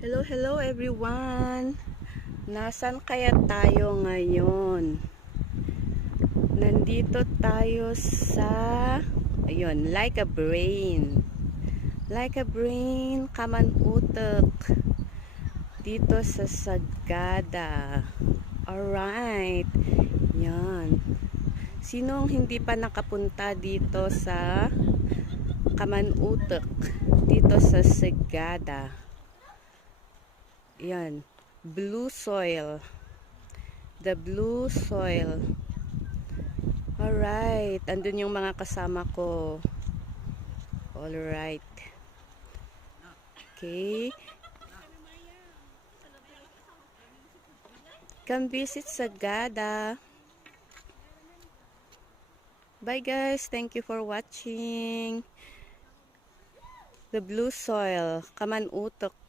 Hello everyone! Nasaan kaya tayo ngayon? Nandito tayo sa ayun, Like a Brain. Like a Brain, Kaman-Utak. Dito sa Sagada. Alright. Yan. Sinong hindi pa nakapunta dito sa Kaman-Utak? Dito sa Sagada. Yan, blue soil. The blue soil. Alright, andun yung mga kasama ko. Alright. Okay. Come visit Sagada. Bye guys, thank you for watching. The blue soil, Kaman-Utak.